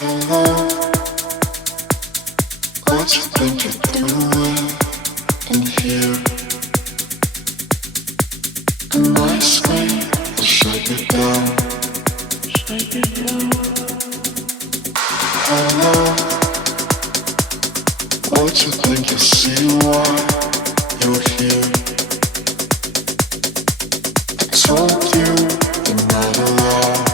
What you think you're doing in here? A nice way to shake it down. Shake it down. Hello. What you think you see why you're here? I told you you're not allowed.